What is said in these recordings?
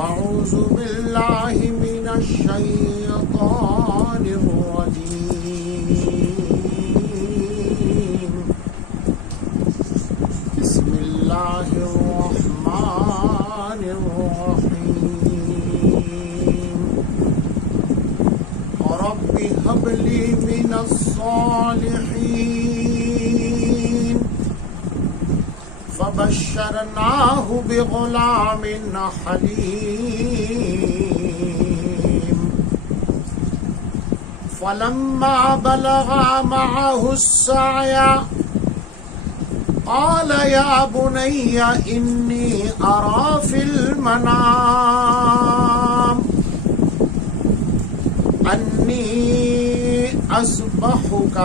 أعوذ بالله من الشيطان الرجيم بسم الله الرحمن الرحيم رب هب لي من الصالحين فبشرناه بغلام حليم فلما بلغ معه السعي قال يا بني إني أرى في المنام أني أذبحك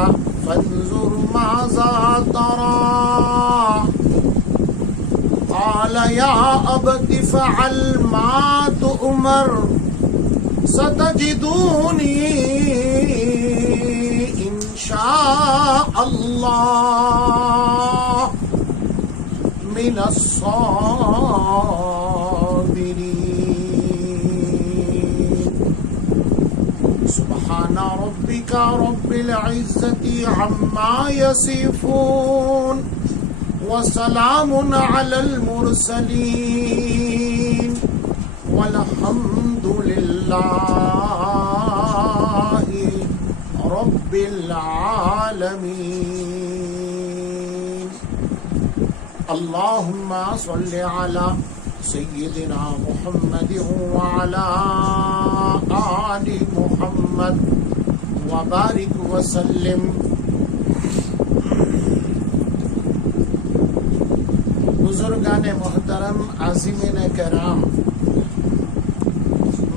فانظر ماذا ترى قال يا أبت افعل ما تؤمر ستجدوني إن شاء الله من الصابرين سبحان ربك رب العزة عما يصفون وسلام على المرسلين والحمد لله رب العالمين اللهم صل على سيدنا محمد وعلى آل محمد وبارك وسلم. بزرگان محترم، عازمین کرام،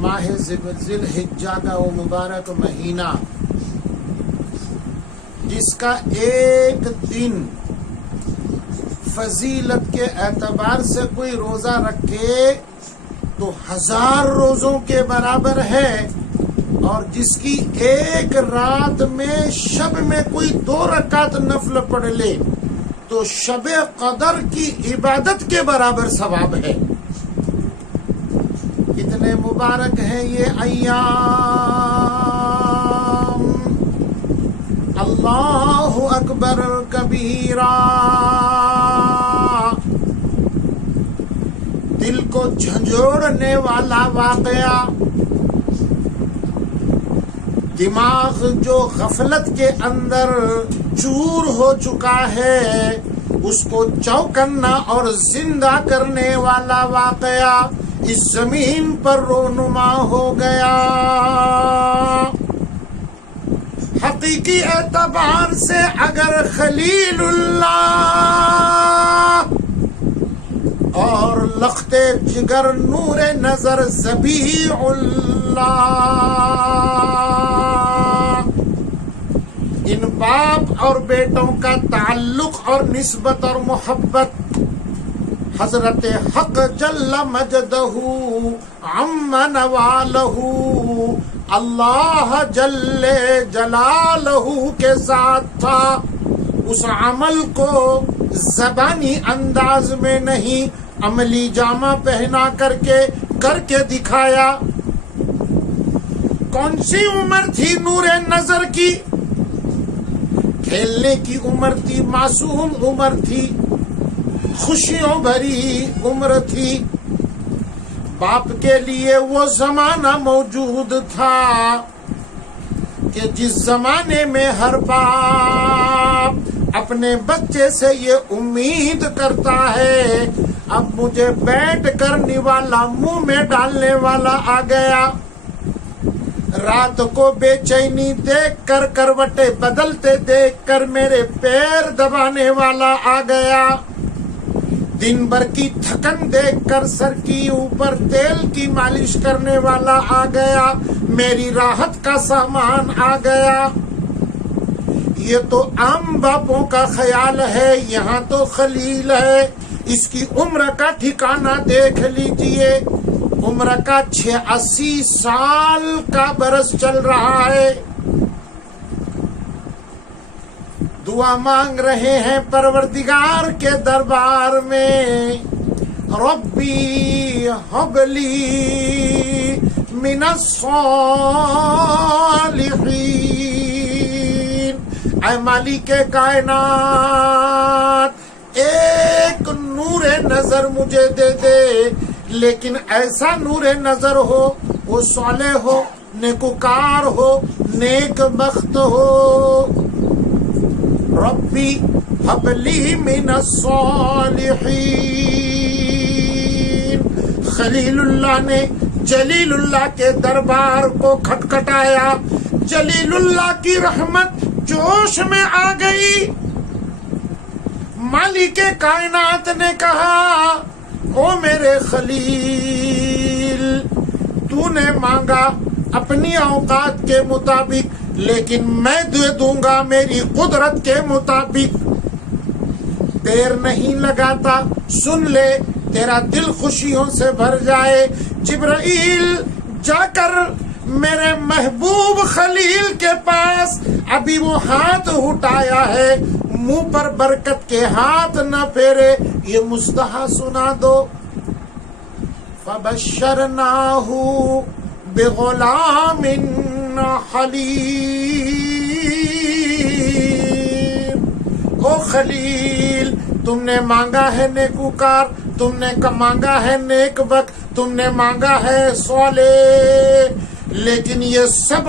ماہ ذی الحجہ کا وہ مبارک مہینہ جس کا ایک دن فضیلت کے اعتبار سے کوئی روزہ رکھے تو 1000 روزوں کے برابر ہے، اور جس کی ایک رات میں شب میں کوئی 2 رکعت نفل پڑھ لے تو شب قدر کی عبادت کے برابر ثواب ہے. کتنے مبارک ہیں یہ ایام. اللہ اکبر کبیرہ. دل کو جھنجھوڑنے والا واقعہ. دماغ جو غفلت کے اندر چور ہو چکا ہے اس کو چوکنا اور زندہ کرنے والا واقعہ اس زمین پر رونما ہو گیا. حقیقی اعتبار سے اگر خلیل اللہ اور لخت جگر نور نظر ذبیح اللہ ان باپ اور بیٹوں کا تعلق اور نسبت اور محبت حضرت حق جل مجدہ عم نوالہ اللہ جل جلالہ کے ساتھ تھا، اس عمل کو زبانی انداز میں نہیں عملی جامہ پہنا کر کے دکھایا. کون سی عمر تھی نور نظر کی؟ کھیلنے کی عمر تھی، معصوم عمر تھی، خوشیوں بھری عمر تھی. باپ کے لیے وہ زمانہ موجود تھا کہ جس زمانے میں ہر باپ اپنے بچے سے یہ امید کرتا ہے اب مجھے بیٹھ کر نوالا منہ میں ڈالنے والا آ گیا، رات کو بے چینی دیکھ کر کروٹیں بدلتے دیکھ کر میرے پیر دبانے والا آ گیا، دن بھر کی تھکن دیکھ کر سر کی اوپر تیل کی مالش کرنے والا آ گیا، میری راحت کا سامان آ گیا. یہ تو عام باپوں کا خیال ہے، یہاں تو خلیل ہے. اس کی عمر کا ٹھکانہ دیکھ لیجئے، عمر کا 86 سال کا برس چل رہا ہے. دعا مانگ رہے ہیں پروردگار کے دربار میں، ربی ہب لی من الصالحین، اے مالک کائنات ایک نور نظر مجھے دے دے، لیکن ایسا نور نظر ہو وہ صالح ہو، نیکوکار ہو، نیک بخت ہو۔ ربی ہب لی من الصالحین۔ خلیل اللہ نے جلیل اللہ کے دربار کو کھٹکھٹایا، جلیل اللہ کی رحمت جوش میں آ گئی۔ مالک کائنات نے کہا او میرے خلیل، تو نے مانگا اپنی اوقات کے مطابق، لیکن میں دے دوں گا میری قدرت کے مطابق۔ دیر نہیں لگاتا، سن لے، تیرا دل خوشیوں سے بھر جائے۔ جبرائیل جا کر میرے محبوب خلیل کے پاس، ابھی وہ ہاتھ اٹھایا ہے، منہ پر برکت کے ہاتھ نہ پھیرے، یہ مصطفیٰ سنا دو۔ فبشرناہ بغلام حلیم۔ او خلیل، تم نے مانگا ہے نیکوکار، تم نے مانگا ہے نیک بخت، تم نے مانگا ہے صالح، لیکن یہ سب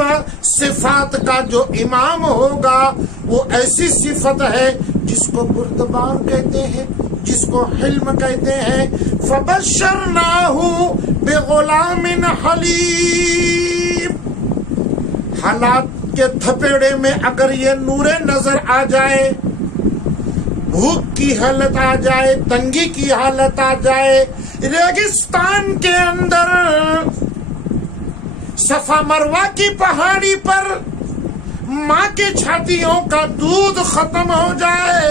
صفات کا جو امام ہوگا وہ ایسی صفت ہے جس کو بردبار کہتے ہیں، جس کو حلم کہتے ہیں۔ فبشرناہ بغلام حلیم۔ حالات کے تھپیڑے میں اگر یہ نور نظر آ جائے، بھوک کی حالت آ جائے، تنگی کی حالت آ جائے، ریگستان کے اندر صفا مروہ کی پہاڑی پر ماں کے چھاتیوں کا دودھ ختم ہو جائے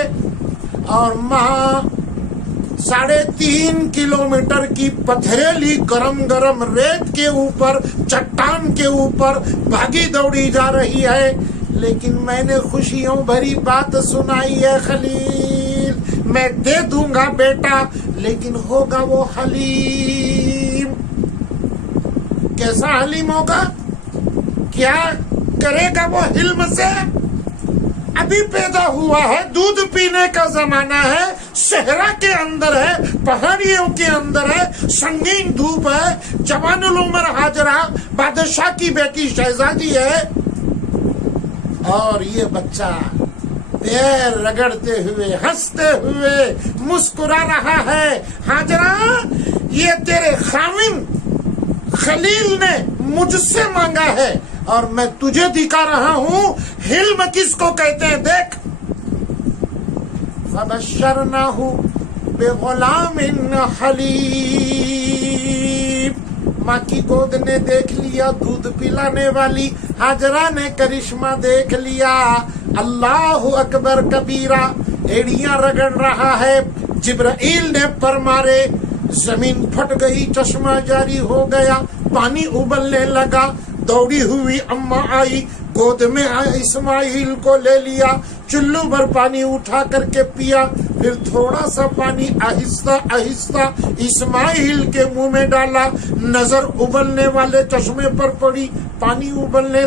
اور ماں 3.5 کلومیٹر کی پتھریلی گرم گرم ریت کے اوپر، چٹان کے اوپر بھاگی دوڑی جا رہی ہے، لیکن میں نے خوشیوں بھری بات سنائی ہے خلیل، میں دے دوں گا بیٹا، لیکن ہوگا وہ حلیم۔ کیسا حلیم ہوگا؟ کیا کرے گا وہ حلم سے؟ ابھی پیدا ہوا ہے، دودھ پینے کا زمانہ ہے، صحرا کے اندر ہے، پہاڑیوں کے اندر ہے، سنگین دھوپ ہے، جوان العمر ہاجرہ بادشاہ کی بیٹی شہزادی ہے، اور یہ بچہ پیر رگڑتے ہوئے، ہنستے ہوئے مسکرا رہا ہے۔ ہاجرہ، یہ تیرے خاوند خلیل نے مجھ سے مانگا ہے اور میں تجھے دکھا رہا ہوں حلم کس کو کہتے ہیں، دیکھ۔ فبشرناہ بغلام حلیم۔ ماں کی گود نے دیکھ لیا، دودھ پلانے والی ہاجرہ نے کرشمہ دیکھ لیا۔ اللہ اکبر کبیرہ، ایڑیاں رگڑ رہا ہے، جبرائیل نے پر مارے، زمین پھٹ گئی، چشمہ جاری ہو گیا، پانی ابلنے لگا، دوڑی ہوئی اماں آئی، گود میں اسماعیل کو لے لیا، چلو بھر پانی اٹھا کر کے پیا، پھر تھوڑا سا پانی آہستہ آہستہ اسماعیل کے منہ میں ڈالا، نظر ابلنے والے چشمے پر پڑی، پانی ابلنے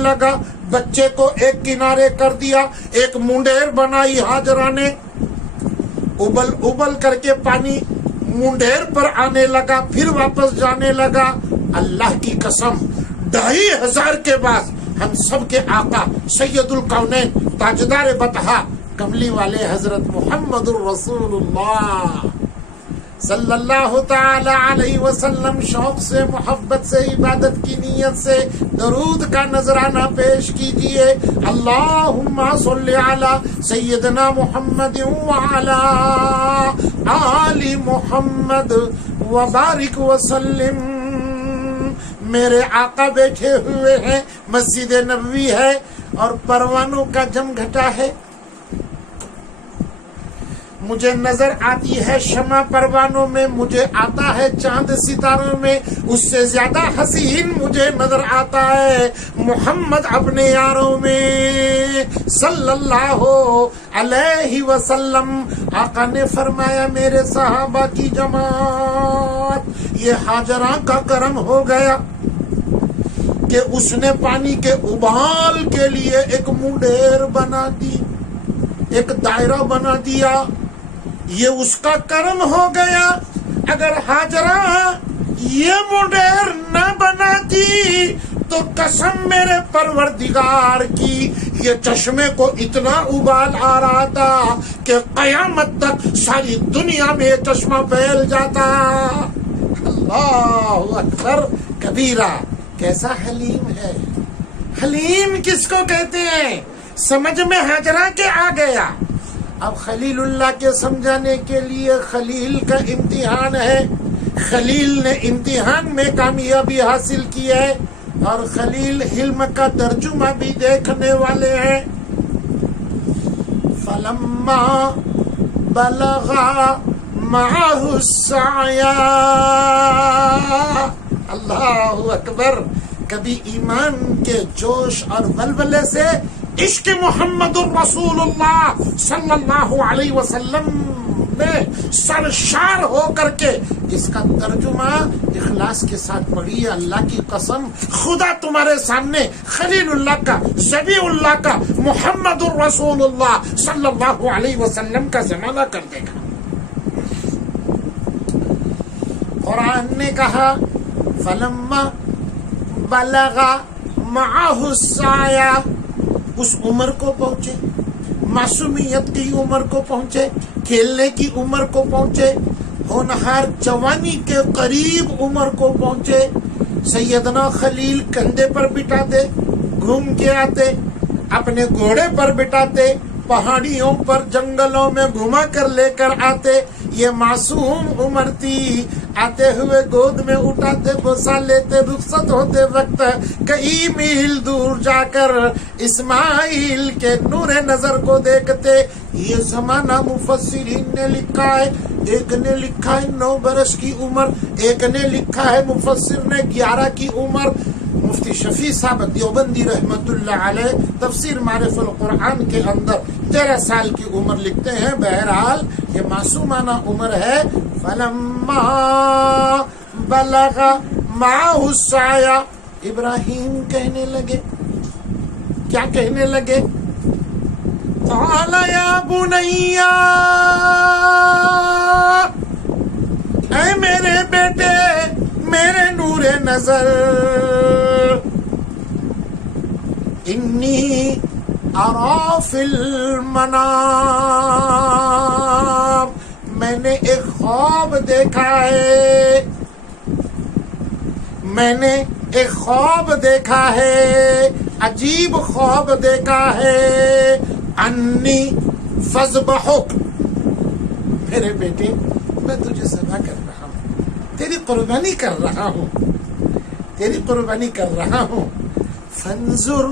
لگا، بچے کو ایک کنارے کر دیا، ایک منڈیر بنائی ہاجرہ نے، ابل کر کے پانی منڈیر پر آنے لگا، پھر واپس جانے لگا۔ اللہ کی قسم 2500 کے بعد ہم سب کے آقا سید الکونین تاجدار بطحا کملی والے حضرت محمد الرسول اللہ صلی اللہ تعالی علیہ وسلم شوق سے، محبت سے، عبادت کی نیت سے درود کا نذرانہ پیش کیجئے۔ اللہم صلی علی سیدنا محمد وعلی آل محمد وبارک وسلم۔ میرے آقا بیٹھے ہوئے ہیں، مسجد نبوی ہے اور پروانوں کا جم گھٹا ہے، مجھے نظر آتی ہے شمع پروانوں میں، مجھے آتا ہے چاند ستاروں میں، اس سے زیادہ حسین مجھے نظر آتا ہے محمد اپنے یاروں میں صلی اللہ علیہ وسلم۔ آقا نے فرمایا میرے صحابہ کی جماعت، یہ ہاجرہ کا کرم ہو گیا کہ اس نے پانی کے ابال کے لیے ایک منڈیر بنا دی، ایک دائرہ بنا دیا، یہ اس کا کرم ہو گیا۔ اگر ہاجرہ یہ منڈیر نہ بناتی تو قسم میرے پروردگار کی یہ چشمے کو اتنا ابال آ رہا تھا کہ قیامت تک ساری دنیا میں یہ چشمہ پھیل جاتا۔ اللہ اکبر کبیرہ، کیسا حلیم ہے۔ حلیم کس کو کہتے ہیں؟ سمجھ میں ہاجرہ کے آ گیا۔ اب خلیل اللہ کے سمجھانے کے لیے خلیل کا امتحان ہے، خلیل نے امتحان میں کامیابی حاصل کی ہے، اور خلیل حلم کا ترجمہ بھی دیکھنے والے ہیں۔ فلما بلغا معه السعی، اللہ اکبر۔ کبھی ایمان کے جوش اور ولولے سے عشق محمد الرسول اللہ صلی اللہ علیہ وسلم میں سرشار ہو کر کے اس کا ترجمہ اخلاص کے ساتھ پڑھیے۔ اللہ کی قسم، خدا تمہارے سامنے خلیل اللہ کا، ذبیح اللہ کا، محمد الرسول اللہ صلی اللہ علیہ وسلم کا زمانہ کر دے گا۔ قرآن نے کہا فلما بلغ معه السعی، اس عمر کو پہنچے، معصومیت کی عمر کو پہنچے، کھیلنے کی عمر کو پہنچے، ہونہار جوانی کے قریب عمر کو پہنچے۔ سیدنا خلیل کندھے پر بٹھاتے، گھوم کے آتے، اپنے گھوڑے پر بٹھاتے، پہاڑیوں پر جنگلوں میں گھما کر لے کر آتے۔ یہ معصوم عمر تھی، آتے ہوئے گود میں اٹھاتے، بوسا لیتے، رخصت ہوتے وقت کئی میل دور جا کر اسماعیل کے نور نظر کو دیکھتے۔ یہ زمانہ مفسرین نے لکھا ہے، ایک نے لکھا ہے 9 برس کی عمر، ایک نے لکھا ہے مفسر نے 11 کی عمر۔ مفتی شفیع صاحب دیوبندی رحمت اللہ علیہ تفسیر معرف القرآن کے اندر 13 سال کی عمر لکھتے ہیں۔ بہرحال یہ معصومانہ عمر ہے۔ فلما بلغ معه السعی، ابراہیم کہنے لگے، کیا کہنے لگے؟ قال یا بنی، اے میرے بیٹے، میرے نور نظر، انی ارا فی المنام، میں نے ایک خواب دیکھا ہے، میں نے ایک خواب دیکھا ہے، عجیب خواب دیکھا ہے۔ انی فذبحک، میرے بیٹے میں تجھے ذبح کر رہا ہوں، تیری قربانی کر رہا ہوں، تیری قربانی کر رہا ہوں۔ فانظر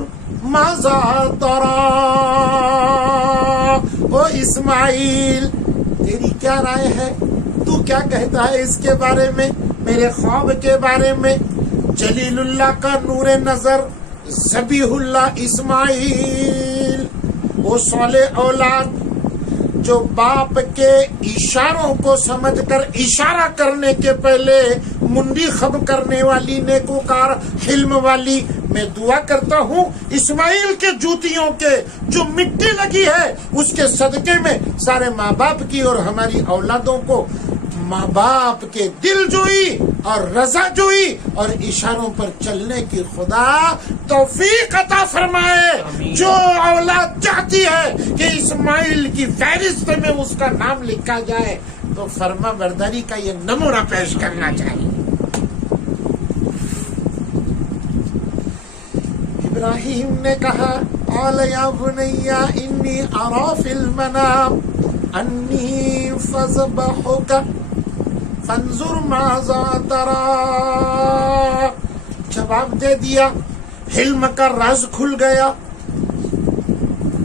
ماذا ترى، او اسماعیل تیری کیا رائے ہے، تو کیا کہتا ہے اس کے بارے میں، میرے خواب کے بارے میں؟ جلیل اللہ کا نور نظر، ذبیح اللہ اسماعیل، وہ صالح اولاد جو باپ کے اشاروں کو سمجھ کر اشارہ کرنے کے پہلے منڈی خم کرنے والی، نیکوکار، حلم والی۔ میں دعا کرتا ہوں اسماعیل کے جوتیوں کے جو مٹی لگی ہے اس کے صدقے میں سارے ماں باپ کی اور ہماری اولادوں کو ماں باپ کے دل جوئی اور رضا جوئی اور اشاروں پر چلنے کی خدا توفیق عطا فرمائے۔ جو اولاد چاہتی ہے کہ اسماعیل کی فہرست میں اس کا نام لکھا جائے تو فرما برداری کا یہ نمونہ پیش کرنا چاہیے۔ ابراہیم نے کہا قال یا بنی انی ارا فی المنام انی فذبحک فانظر ماذا ترى، جواب دے دیا، حلم کا راز کھل گیا۔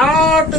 8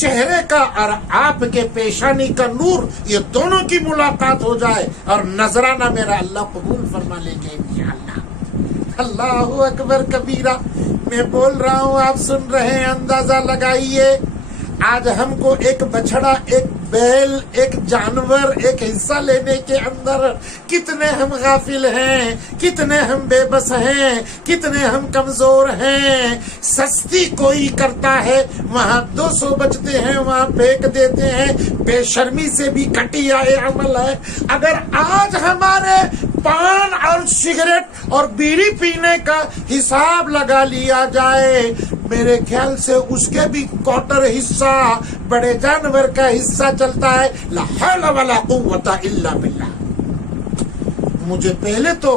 چہرے کا اور آپ کے پیشانی کا نور، یہ دونوں کی ملاقات ہو جائے اور نذرانہ میرا اللہ قبول فرما لیں گے انشاءاللہ۔ اللہ اکبر کبیرہ۔ میں بول رہا ہوں، آپ سن رہے ہیں، اندازہ لگائیے آج ہم کو ایک بچڑا، ایک بیل، ایک جانور، ایک حصہ لینے کے اندر کتنے ہم غافل ہیں، کتنے ہم بے بس ہیں، کتنے ہم کمزور ہیں۔ سستی کوئی کرتا ہے، وہاں 200 بچتے ہیں، وہاں پھینک دیتے ہیں۔ بے شرمی سے بھی گھٹیا عمل ہے۔ اگر آج ہمارے پان اور سگریٹ اور بیڑی پینے کا حساب لگا لیا جائے، میرے خیال سے اس کے بھی کوٹر حصہ بڑے جانور کا حصہ چلتا ہے۔ لا حول ولا قوت الا باللہ۔ مجھے پہلے تو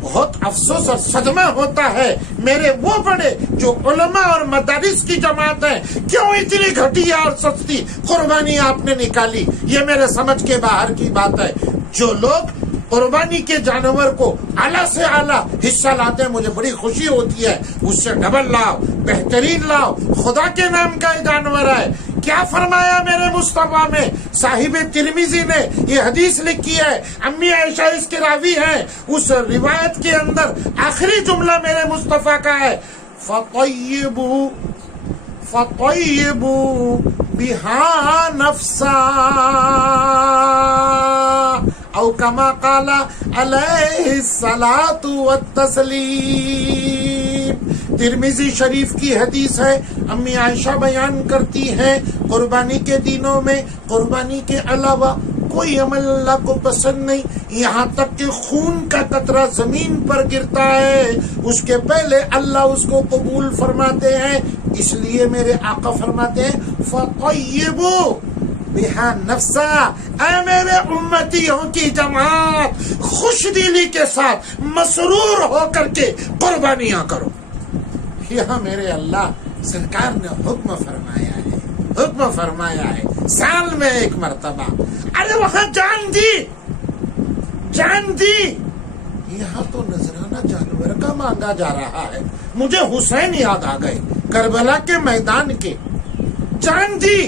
بہت افسوس اور صدمہ ہوتا ہے، میرے وہ بڑے جو علماء اور مدارس کی جماعت ہے، کیوں اتنی گھٹیا اور سستی قربانی آپ نے نکالی؟ یہ میرے سمجھ کے باہر کی بات ہے۔ جو لوگ قربانی کے جانور کو اعلیٰ سے اعلیٰ حصہ لاتے ہیں، مجھے بڑی خوشی ہوتی ہے، اس سے ڈبل لاؤ، بہترین لاؤ، خدا کے نام کا جانور ہے۔ کیا فرمایا میرے مصطفیٰ میں؟ صاحب ترمذی نے یہ حدیث لکھی ہے، امی عائشہ اس کے راوی ہیں۔ اس روایت کے اندر آخری جملہ میرے مصطفیٰ کا ہے، فَطَيِّبُوا بِهَا نَفْسًا او کما قال علیہ الصلاۃ والتسلیم۔ ترمذی شریف کی حدیث ہے، امی عائشہ بیان کرتی ہیں، قربانی کے دنوں میں قربانی کے علاوہ کوئی عمل اللہ کو پسند نہیں، یہاں تک کہ خون کا قطرہ زمین پر گرتا ہے، اس کے پہلے اللہ اس کو قبول فرماتے ہیں۔ اس لیے میرے آقا فرماتے ہیں فَطَيِّبُوا بِهَا نَفْسًا، اے میرے امتیوں کی جماعت، خوش دلی کے ساتھ مسرور ہو کر کے قربانیاں کرو۔ یہاں میرے اللہ سرکار نے حکم فرمایا ہے سال میں ایک مرتبہ۔ ارے وہاں جان دی، یہاں تو نذرانہ جانور کا مانگا جا رہا ہے۔ مجھے حسین یاد آ گئے، کربلا کے میدان کے۔ جان دی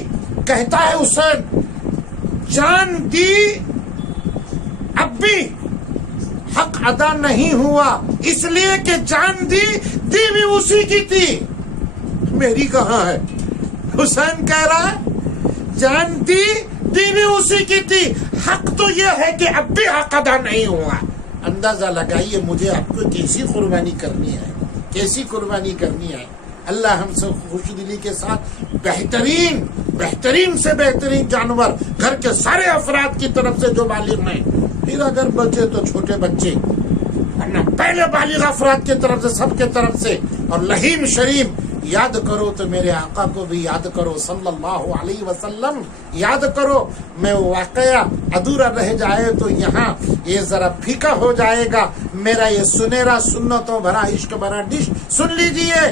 کہتا ہے حسین، جان دی، اب بھی حق ادا نہیں ہوا، اس لیے کہ جان دی بھی اسی کی تھی، میری کہاں ہے؟ حسین کہہ رہا ہے جان دی بھی اسی کی تھی، حق تو یہ ہے کہ اب بھی حق ادا نہیں ہوا۔ اندازہ لگائیے مجھے آپ کو کیسی قربانی کرنی ہے۔ اللہ ہم سے خوش دلی کے ساتھ بہترین سے بہترین جانور گھر کے سارے افراد کی طرف سے جو بالغ ہیں، پھر اگر بچے تو چھوٹے بچے، ورنہ پہلے بالغ افراد کی طرف سے، سب کی طرف سے۔ اور لحیم شریف یاد کرو تو میرے آقا کو بھی یاد کرو، صلی اللہ علیہ وسلم یاد کرو۔ میں واقعہ ادھورا رہ جائے تو یہاں یہ ذرا پھیکا ہو جائے گا۔ میرا یہ سنہرا سنتوں بھرا عشق بھرا ڈش سن لیجئے۔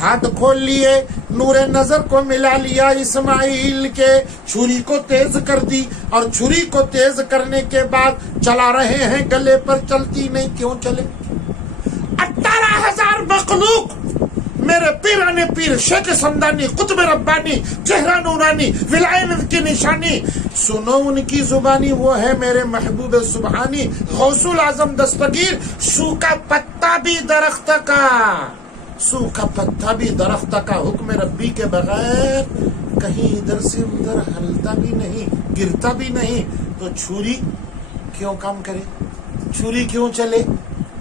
ہاتھ کھول لیے، نور نظر کو ملا لیا اسماعیل کے، چھری کو تیز کر دی، اور چھری کو تیز کرنے کے بعد چلا رہے ہیں، گلے پر چلتی نہیں، کیوں چلے؟ 18,000 مخلوق، میرے پیران پیر شیخ سمدانی قطب ربانی چہرہ نورانی ولایت کی نشانی، سنو ان کی زبانی، وہ ہے میرے محبوب سبحانی غوث العظم دستگیر۔ سوکھا پتا بھی درخت کا حکم ربی کے بغیر کہیں ادھر سے ادھر ہلتا بھی نہیں، گرتا بھی نہیں، تو چھری کیوں کام کرے؟ چھری کیوں چلے؟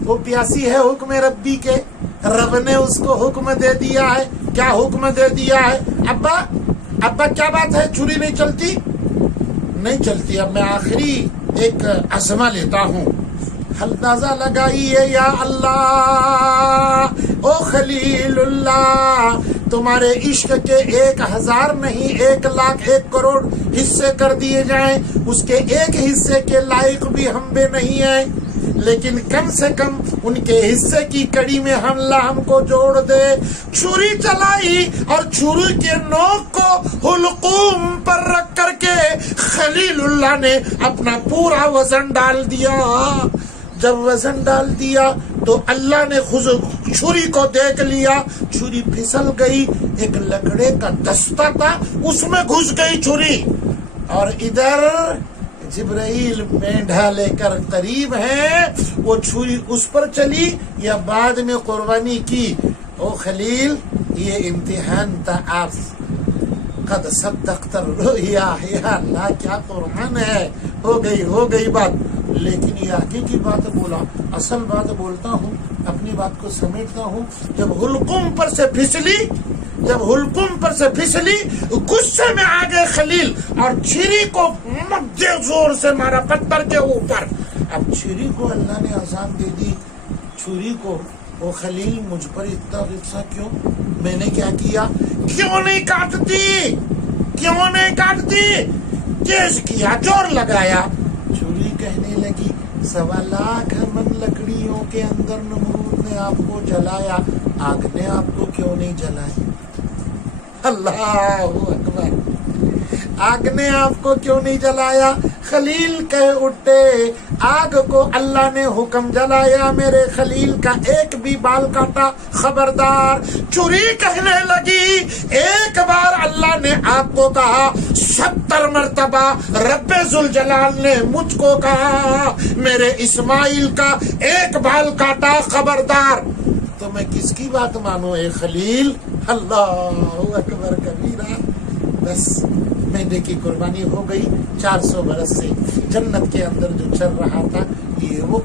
وہ پیاسی ہے حکم ربی کے، رب نے اس کو حکم دے دیا ہے۔ کیا حکم دے دیا ہے؟ ابا کیا بات ہے، چھری نہیں چلتی؟ نہیں چلتی۔ اب میں آخری ایک عزمہ لیتا ہوں، اندازہ لگائیے، یا اللہ او خلیل اللہ، تمہارے عشق کے 1000 نہیں 1,00,000 1 کروڑ حصے کر دیے جائیں، اس کے ایک حصے کے لائق بھی ہم بھی نہیں ہیں، لیکن کم سے کم ان کے حصے کی کڑی میں ہم کو جوڑ دے۔ چھری چلائی اور چھری کے نوک کو حلقوم پر رکھ کر کے خلیل اللہ نے اپنا پورا وزن ڈال دیا۔ جب وزن ڈال دیا تو اللہ نے خود چھری کو دیکھ لیا، چھری پھسل گئی، ایک لکڑے کا دستہ تھا اس میں گھس گئی چھری، اور ادھر جبرائیل مینڈھا لے کر قریب ہے، وہ چھری اس پر چلی یا بعد میں قربانی کی۔ او خلیل، یہ امتحان تھا، آپ قد صدقت الرؤیا، یا اللہ کیا قرآن ہے، ہو گئی بات، لیکن یہ آگے کی بات بولا، اصل بات بولتا ہوں، اپنی بات کو سمیٹتا ہوں۔ جب حلقوم پر سے پھسلی غصے میں آگے خلیل اور چھری کو مدے زور سے مارا پتھر کے اوپر۔ اب چھری کو اللہ نے آزاد دے دی، چھری کو۔ وہ خلیل، مجھ پر اتنا غصہ کیوں؟ میں نے کیا کیا؟ کیوں نہیں کاٹتی؟ تیز کیا، زور لگایا، چھری کہنے لگی 1.25 لاکھ من لکڑیوں کے اندر نمرود نے آپ کو جلایا، آگ نے آپ کو کیوں نہیں جلایا؟ اللہ اکبر، آگ نے آپ کو کیوں نہیں جلایا؟ خلیل کہہ اٹھے، آگ کو اللہ نے حکم جلایا، میرے خلیل کا ایک بھی بال کاٹا خبردار۔ چھری کہنے لگی، ایک بار اللہ نے آپ کو کہا، 70 مرتبہ رب ذوالجلال نے مجھ کو کہا، میرے اسماعیل کا ایک بال کاٹا خبردار۔ تو میں کس کی بات مانوں اے خلیل؟ اللہ اکبر کبیرہ۔ بس مہندے کی قربانی ہو گئی، 400 برس سے جنت کے اندر جو چل رہا تھا، یہ وہ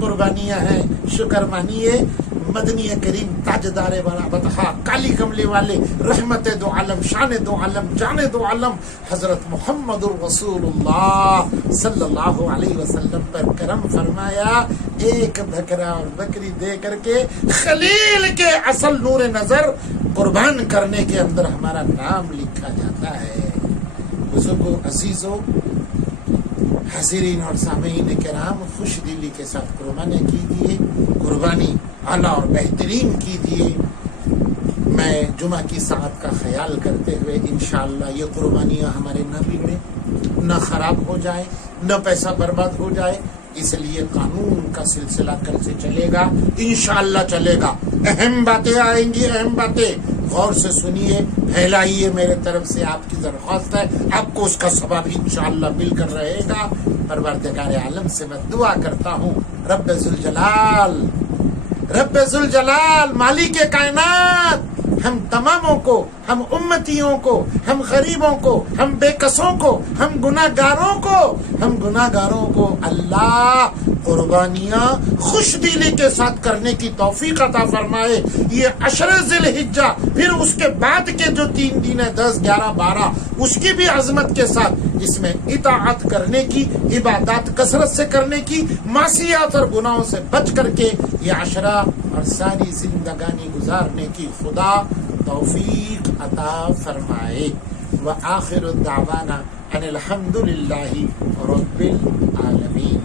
قربانیاں ہیں۔ شکر مانیے، مدنی کریم تاجدار والا بطحا، کالی کملے والے، رحمت دو عالم، شان دو عالم، جان دو عالم، حضرت محمد الرسول اللہ صلی اللہ علیہ وسلم پر کرم فرمایا، ایک بکرا اور بکری دے کر کے خلیل کے اصل نور نظر قربان کرنے کے اندر ہمارا نام لکھا جاتا ہے۔ بزرگوں، عزیزوں، حاضرین اور سامعین کرام، خوش دلی کے ساتھ قربانی کیجیے، قربانی اعلیٰ اور بہترین کیجیے۔ میں جمعہ کی ساعت کا خیال کرتے ہوئے انشاءاللہ یہ قربانیاں ہمارے نہ بگڑے، نہ خراب ہو جائے، نہ پیسہ برباد ہو جائے، اس لیے قانون کا سلسلہ کل سے چلے گا، انشاءاللہ چلے گا۔ اہم باتیں آئیں گی، اہم باتیں غور سے سنیے، پھیلائیے، میرے طرف سے آپ کی درخواست ہے، آپ کو اس کا ثواب انشاءاللہ مل کر رہے گا۔ پروردگار عالم سے میں دعا کرتا ہوں، رب ذوالجلال مالک کائنات، ہم تماموں کو، ہم امتیوں کو، ہم غریبوں کو، ہم بے کسوں کو، ہم گناہگاروں کو اللہ قربانیاں خوش دلی کے ساتھ کرنے کی توفیق عطا فرمائے۔ یہ عشر ذی الحجہ، پھر اس کے بعد کے جو 3 دن ہے، 10، 11، 12، اس کی بھی عظمت کے ساتھ اس میں اطاعت کرنے کی، عبادات کثرت سے کرنے کی، معصیات اور گناہوں سے بچ کر کے یہ عشرہ اور ساری زندگانی گزارنے کی خدا توفیق عطا فرمائے۔ وآخر دعوانا ان الحمد للہ رب العالمین۔